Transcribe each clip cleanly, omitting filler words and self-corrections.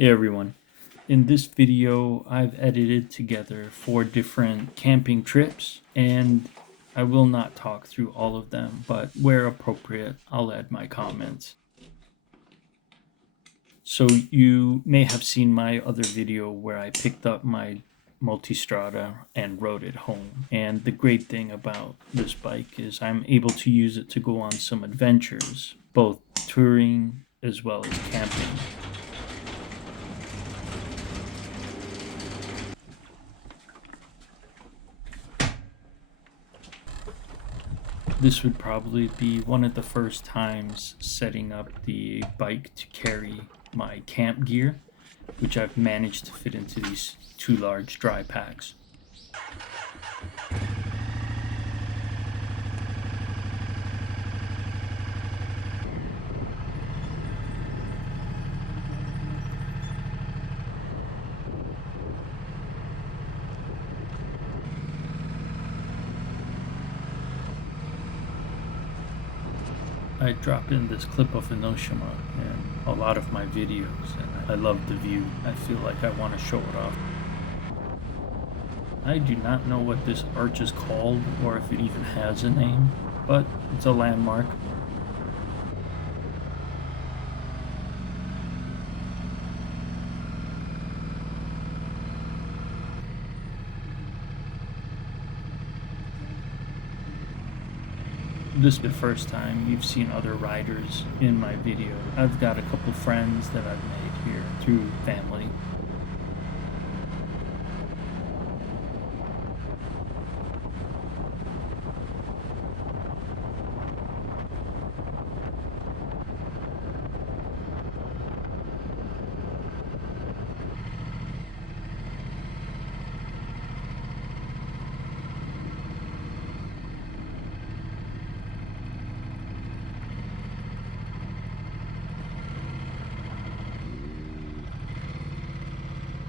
Hey everyone, in this video I've edited together 4 different camping trips, and I will not talk through all of them, but where appropriate I'll add my comments. So you may have seen my other video where I picked up my Multistrada and rode it home, and the great thing about this bike is I'm able to use it to go on some adventures, both touring as well as camping. This would probably be one of the first times setting up the bike to carry my camp gear, which I've managed to fit into these 2 large dry packs. I drop in this clip of Hennamura in a lot of my videos, and I love the view. I feel like I want to show it off. I do not know what this arch is called or if it even has a name, but it's a landmark. This is the first time you've seen other riders in my video. I've got a couple friends that I've made here through family.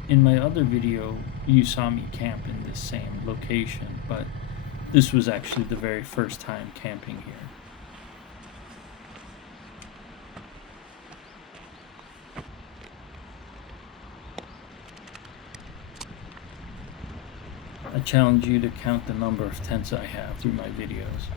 In my other video, you saw me camp in this same location, but this was actually the very first time camping here. I challenge you to count the number of tents I have through my videos.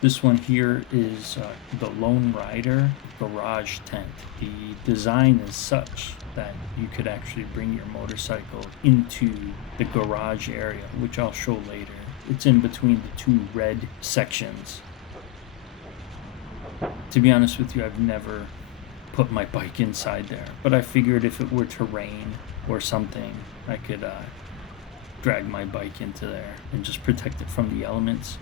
This one here is the Lone Rider garage tent. The design is such that you could actually bring your motorcycle into the garage area, which I'll show later. It's in between the 2 red sections. To be honest with you, I've never put my bike inside there, but I figured if it were to rain or something, I could drag my bike into there and just protect it from the elements.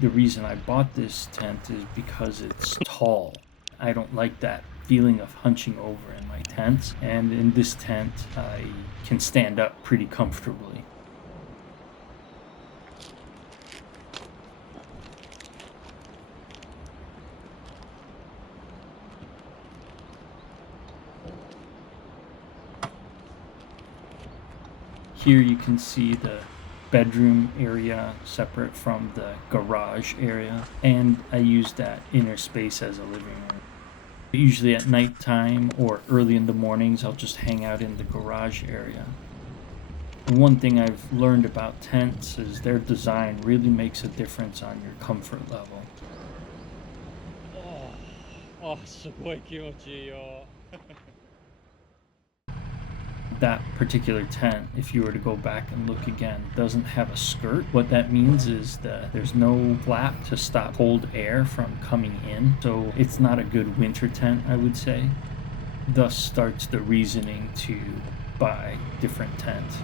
The reason I bought this tent is because it's tall. I don't like that feeling of hunching over in my tents, and in this tent I can stand up pretty comfortably. Here you can see the bedroom area separate from the garage area, and I use that inner space as a living room. Usually at nighttime or early in the mornings I'll just hang out in the garage area. One thing I've learned about tents is their design really makes a difference on your comfort level. すごい気持ちいいよ。That particular tent, if you were to go back and look again, doesn't have a skirt. What that means is that there's no flap to stop cold air from coming in, so it's not a good winter tent, I would say. Thus starts the reasoning to buy different tents.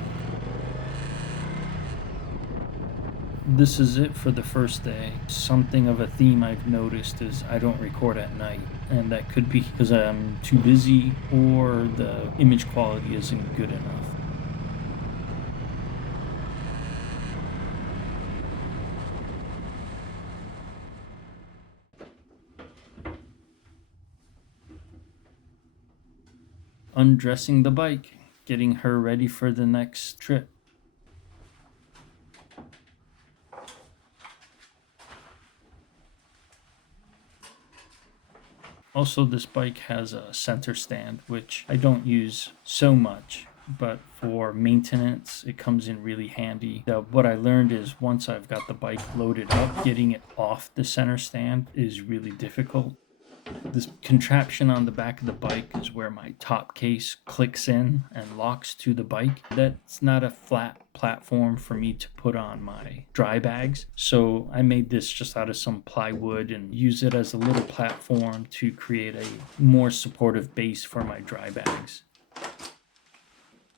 This is it for the first day. Something of a theme I've noticed is I don't record at night, and that could be because I'm too busy or the image quality isn't good enough. Undressing the bike, getting her ready for the next trip. Also, this bike has a center stand, which I don't use so much, but for maintenance, it comes in really handy. So what I learned is once I've got the bike loaded up, getting it off the center stand is really difficult. This contraption on the back of the bike is where my top case clicks in and locks to the bike. That's not a flat platform for me to put on my dry bags. So I made this just out of some plywood and use it as a little platform to create a more supportive base for my dry bags.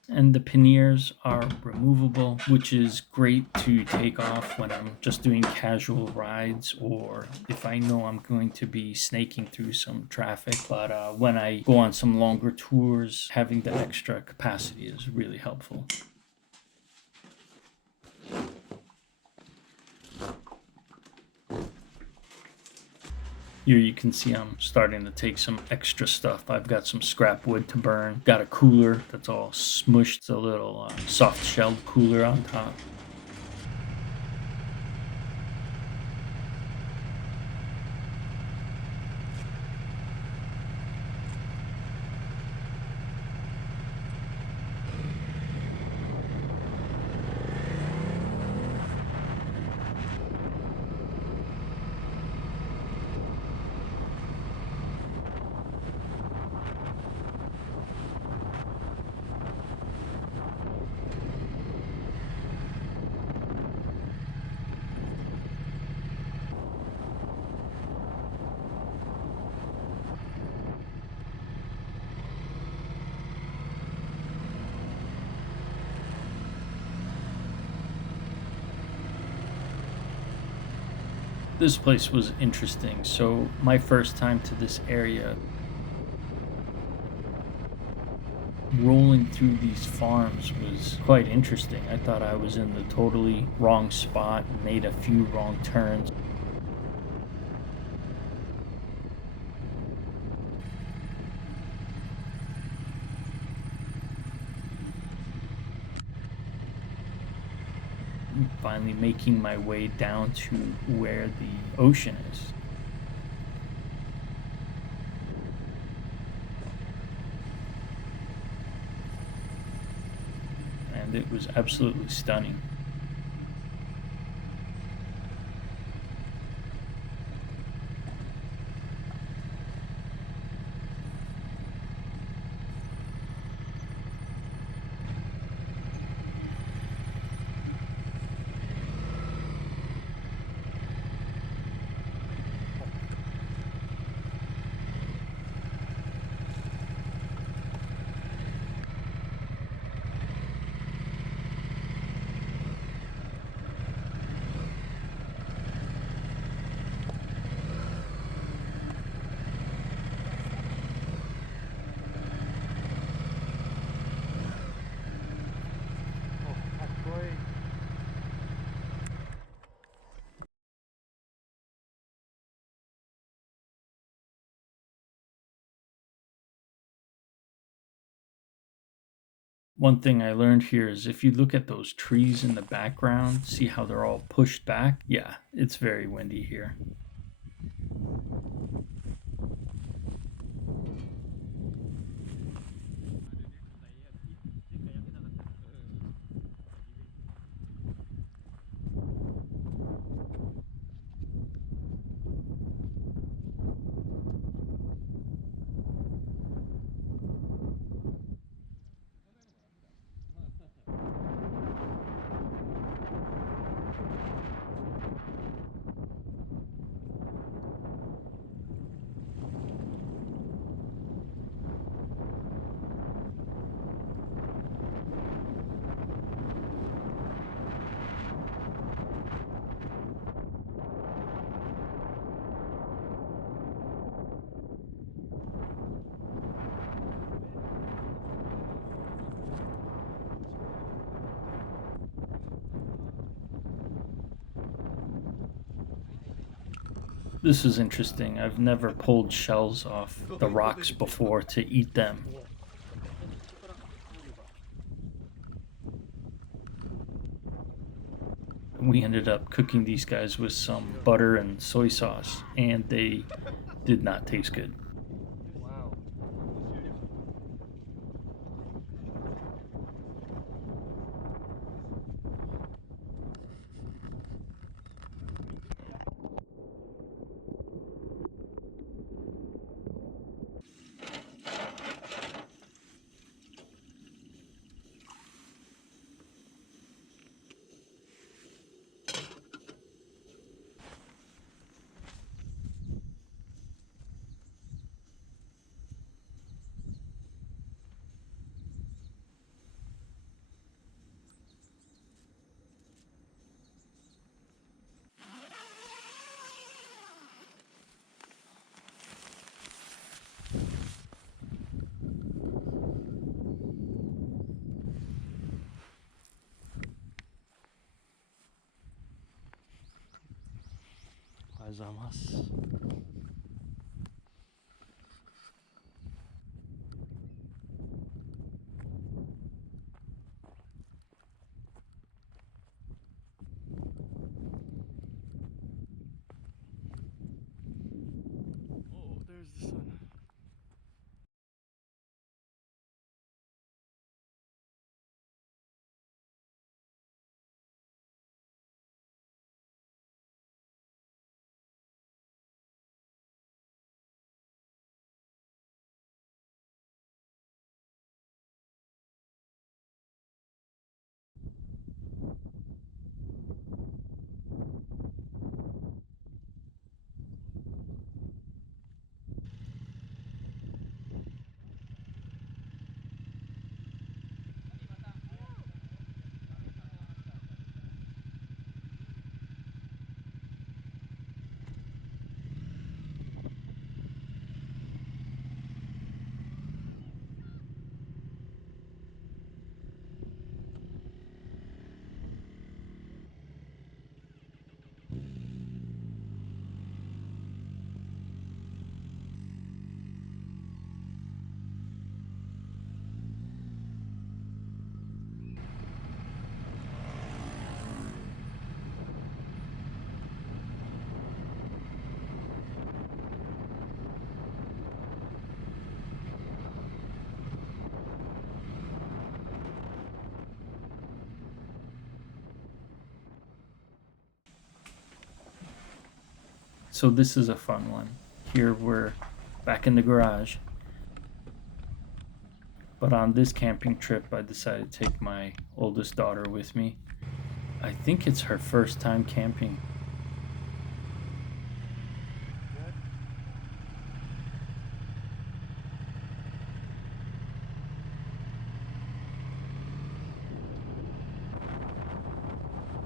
And the panniers are removable, which is great to take off when I'm just doing casual rides or if I know I'm going to be snaking through some traffic. But when I go on some longer tours, having the extra capacity is really helpful. Here you can see I'm starting to take some extra stuff. I've got some scrap wood to burn. Got a cooler that's all smushed. It's a little soft shelled cooler on top. This place was interesting. So my first time to this area, rolling through these farms was quite interesting. I thought I was in the totally wrong spot and made a few wrong turns. Finally making my way down to where the ocean is. And it was absolutely stunning. One thing I learned here is if you look at those trees in the background, see how they're all pushed back? Yeah, it's very windy here. This is interesting. I've never pulled shells off the rocks before to eat them. We ended up cooking these guys with some butter and soy sauce, and they did not taste good. がとうございます。Oh, there's the sun. So this is a fun one. Here we're back in the garage. But on this camping trip, I decided to take my oldest daughter with me. I think it's her first time camping.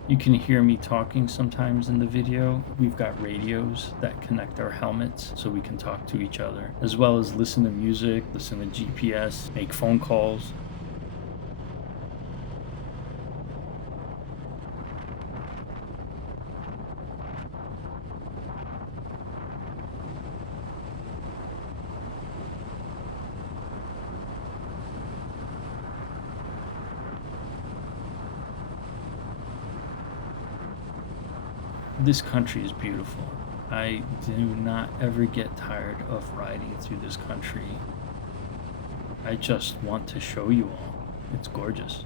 You can hear me talking sometimes in the video. We've got radios that connect our helmets so we can talk to each other, as well as listen to music, listen to GPS, make phone calls. This country is beautiful. I do not ever get tired of riding through this country. I just want to show you all. It's gorgeous.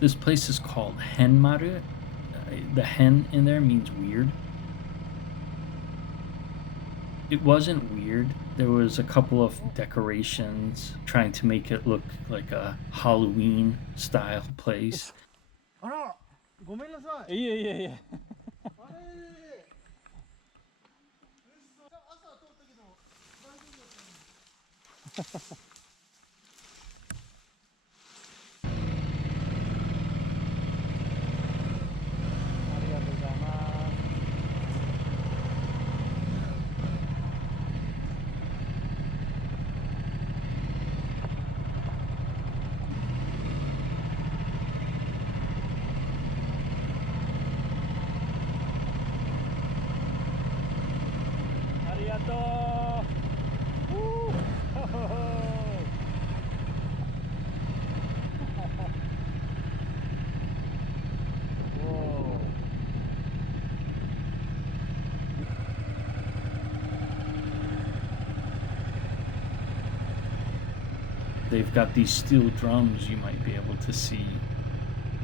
This place is called Hennamura. The hen in there means weird. It wasn't weird. There was a couple of decorations trying to make it look like a Halloween style place. あら、ごめんなさい。いえいえいえ。あれ、朝通ったけど大丈夫だったのに。ありがとうございます。ありがとう。They've got these steel drums you might be able to see,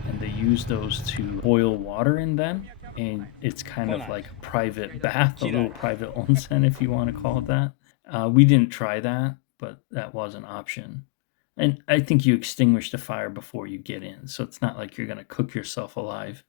and they use those to boil water in them, and it's kind of like a private bath, a little private onsen if you want to call it that. We didn't try that, but that was an option. And I think you extinguish the fire before you get in, so it's not like you're going to cook yourself alive.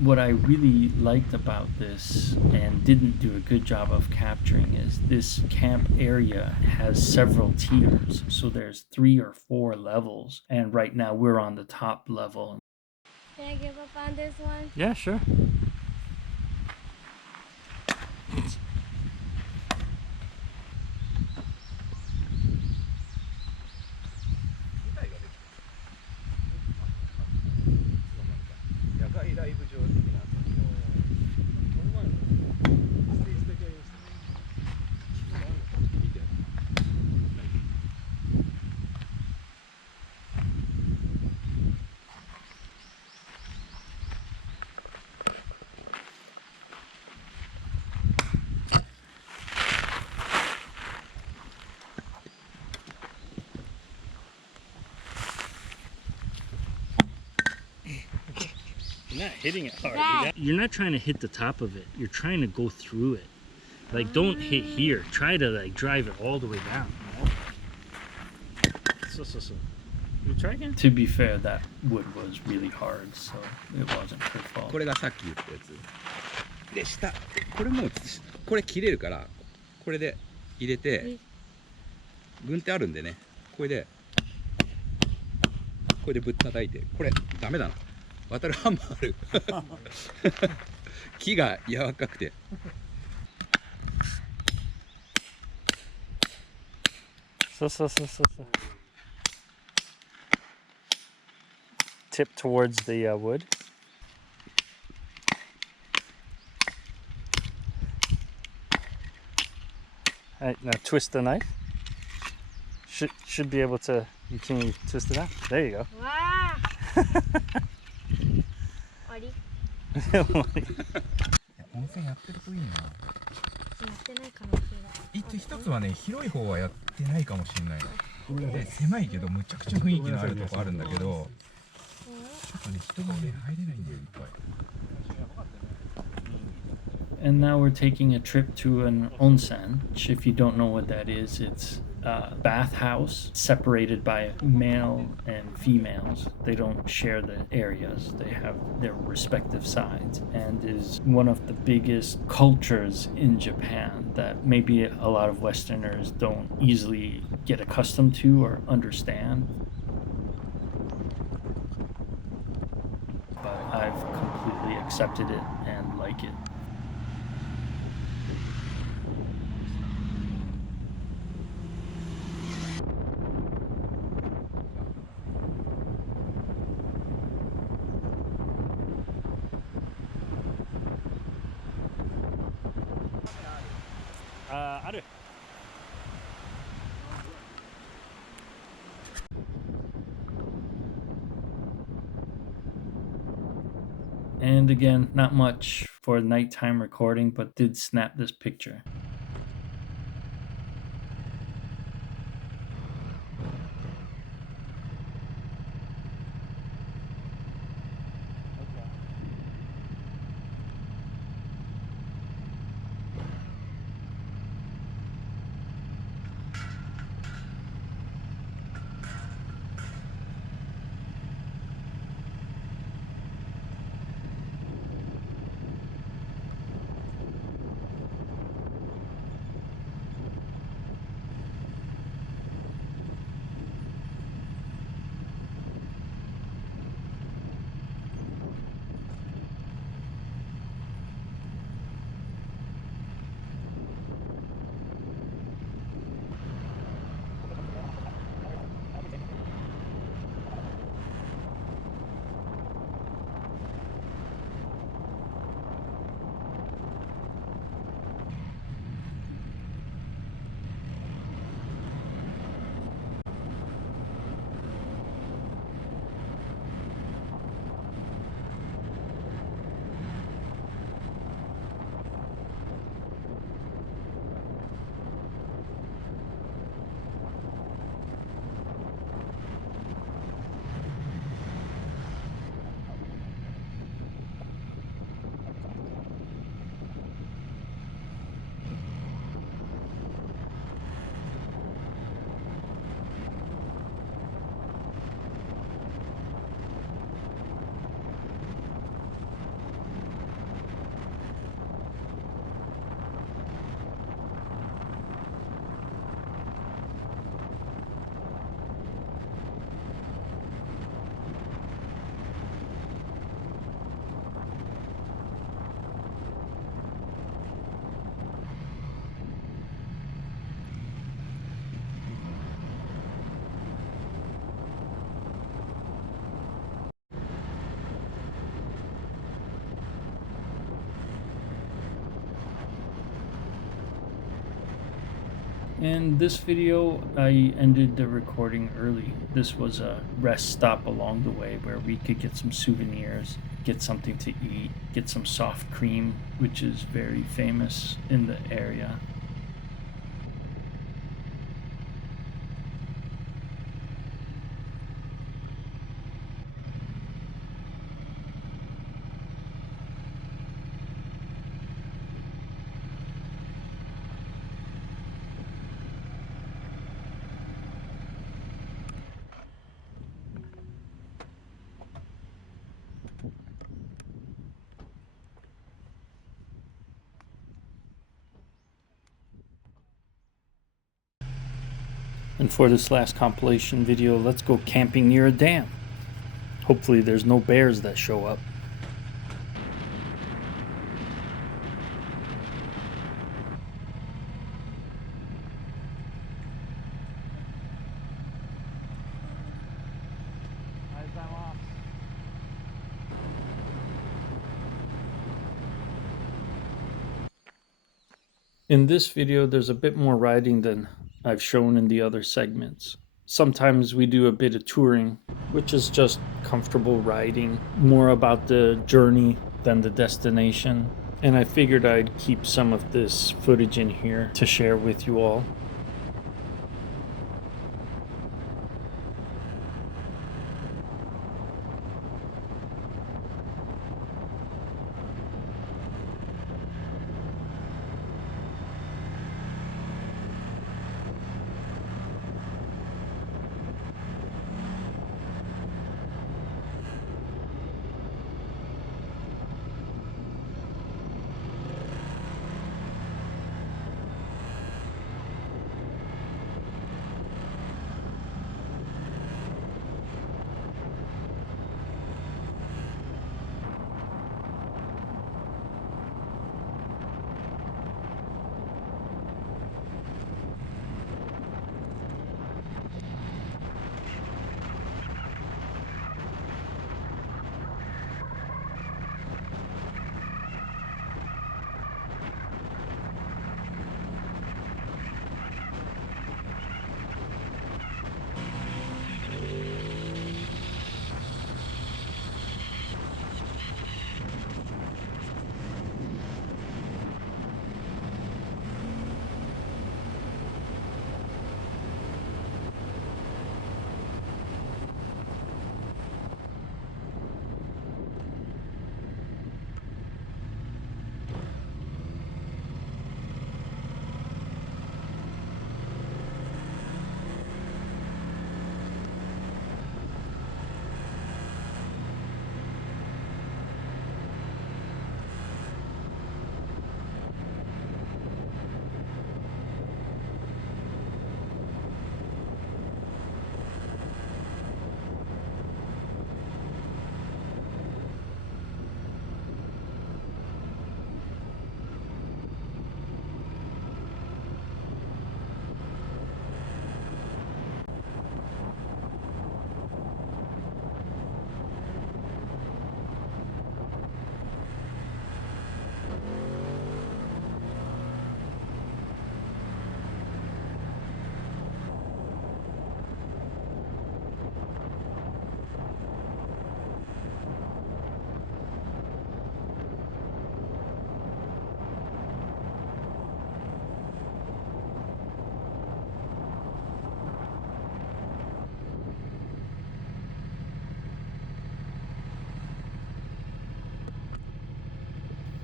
what I really liked about this and didn't do a good job of capturing is this camp area has several tiers. So there's 3 or 4 levels, and right now we're on the top level. Can I give up on this one? Yeah, sure. You're not hitting it hard. You're not trying to hit the top of it. You're trying to go through it. Like, don't hit here. Try to like drive it all the way down. So. You try again? To be fair, that wood was really hard, so it wasn't her fault. これがさっき言ったやつで、下これもこれ切れるから、これで入れて軍手あるんでね、これでぶったたいて、これダメだな、渡るハンマーある木が柔らかくて。そう。Tip towards the wood. Alright, now twist the knife. Should be able to. Can you twist it out? There you go. わあ終わり温泉やってるといいな。やってない可能性が一つはね、広い方はやってないかもしれないな。で、狭いけどむちゃくちゃ雰囲気のあるとこあるんだけど、ちょっとね、人がね入れないんだよ、いっぱい。And now we're taking a trip to an onsen, which, if you don't know what that is, it's a bathhouse separated by male and females. They don't share the areas, they have their respective sides, and is one of the biggest cultures in Japan that maybe a lot of Westerners don't easily get accustomed to or understand. But I've completely accepted it and like it. And again, not much for nighttime recording, but did snap this picture. In this video, I ended the recording early. This was a rest stop along the way where we could get some souvenirs, get something to eat, get some soft cream, which is very famous in the area. And for this last compilation video, let's go camping near a dam. Hopefully there's no bears that show up. In this video, there's a bit more riding than I've shown in the other segments. Sometimes we do a bit of touring, which is just comfortable riding, more about the journey than the destination. And I figured I'd keep some of this footage in here to share with you all.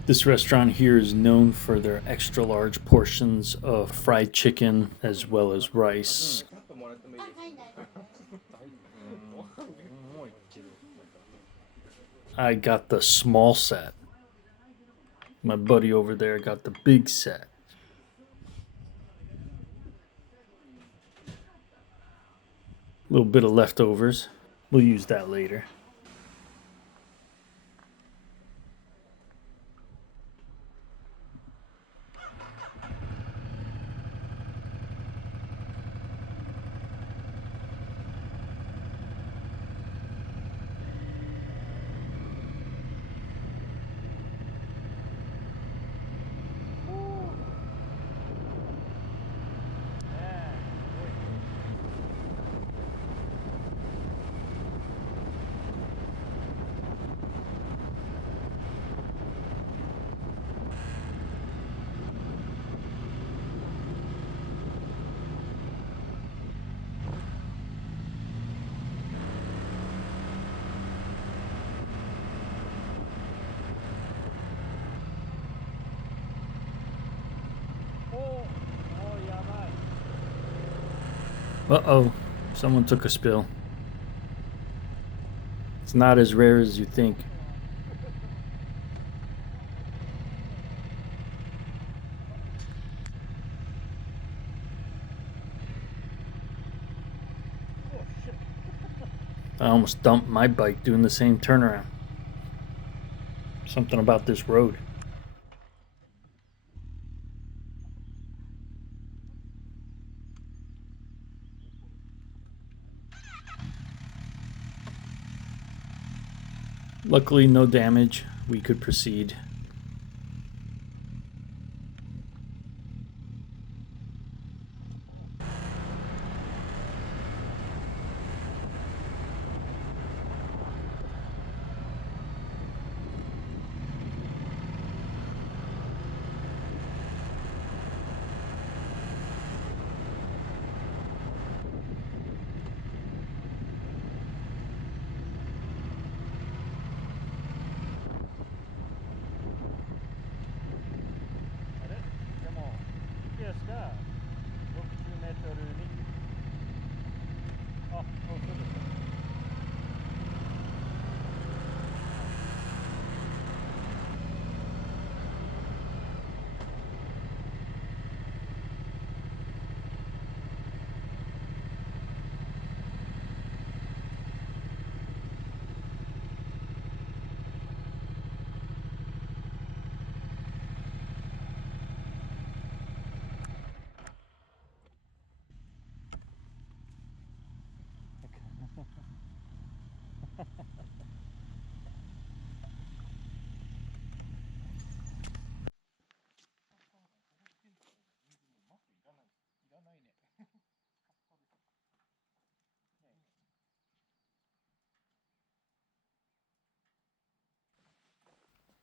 This restaurant here is known for their extra large portions of fried chicken as well as rice. I got the small set. My buddy over there got the big set. A little bit of leftovers. We'll use that later. Uh-oh, someone took a spill. It's not as rare as you think. I almost dumped my bike doing the same turnaround. Something about this road. Luckily, no damage. We could proceed.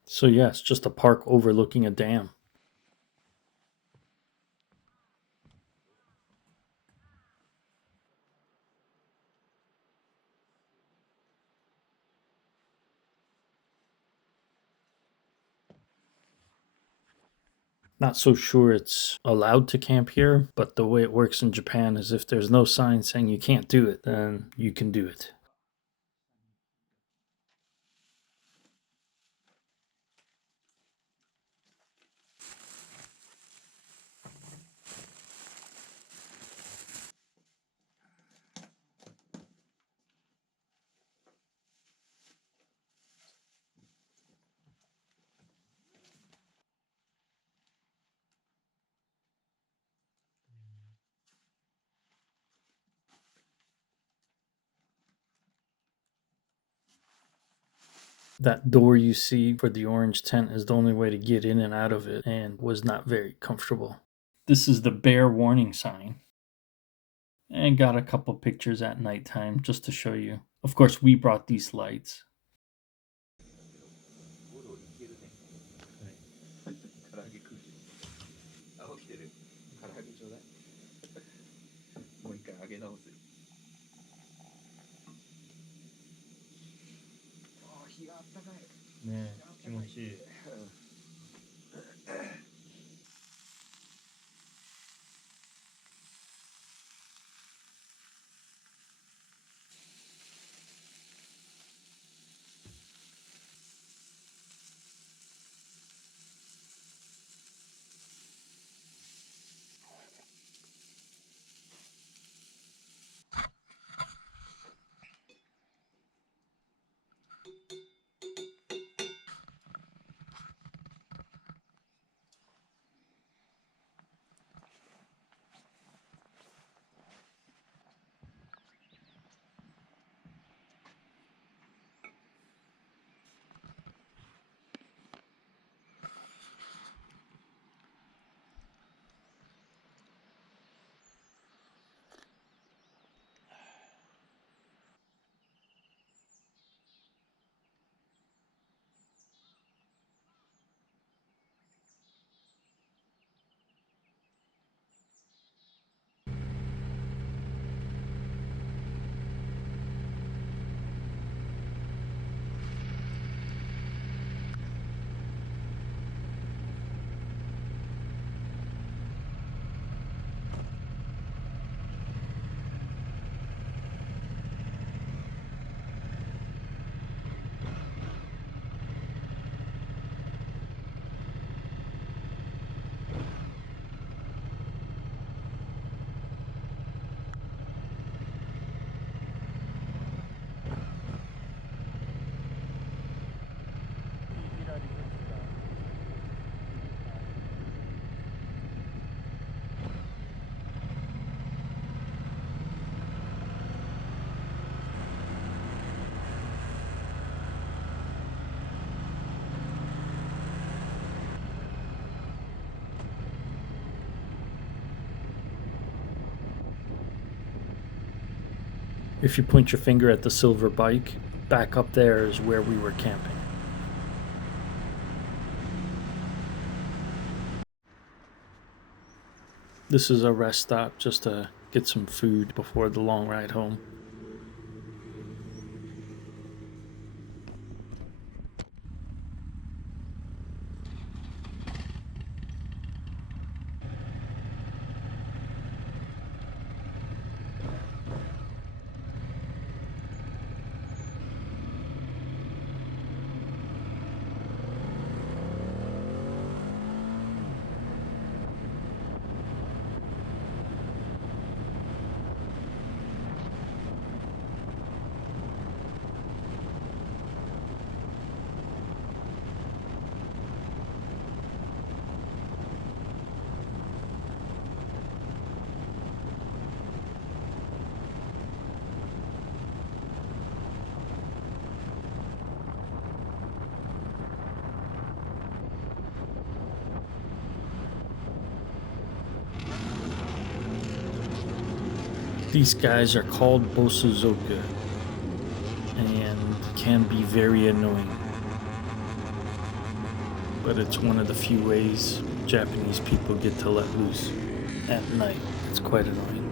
So yes, just a park overlooking a dam. Not so sure it's allowed to camp here, but the way it works in Japan is if there's no sign saying you can't do it, then you can do it. That door you see for the orange tent is the only way to get in and out of it, and was not very comfortable. This is the bear warning sign. And got a couple pictures at nighttime just to show you. Of course, we brought these lights. 唐揚げ食うし。あ、起きてる。唐揚げちょうだい。もう一回揚げ直すよ。ああ、日があったかい。ねえ、気持ちいい。If you point your finger at the silver bike, back up there is where we were camping. This is a rest stop just to get some food before the long ride home. These guys are called bosuzoku and can be very annoying. But it's one of the few ways Japanese people get to let loose at night. It's quite annoying.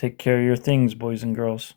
Take care of your things, boys and girls.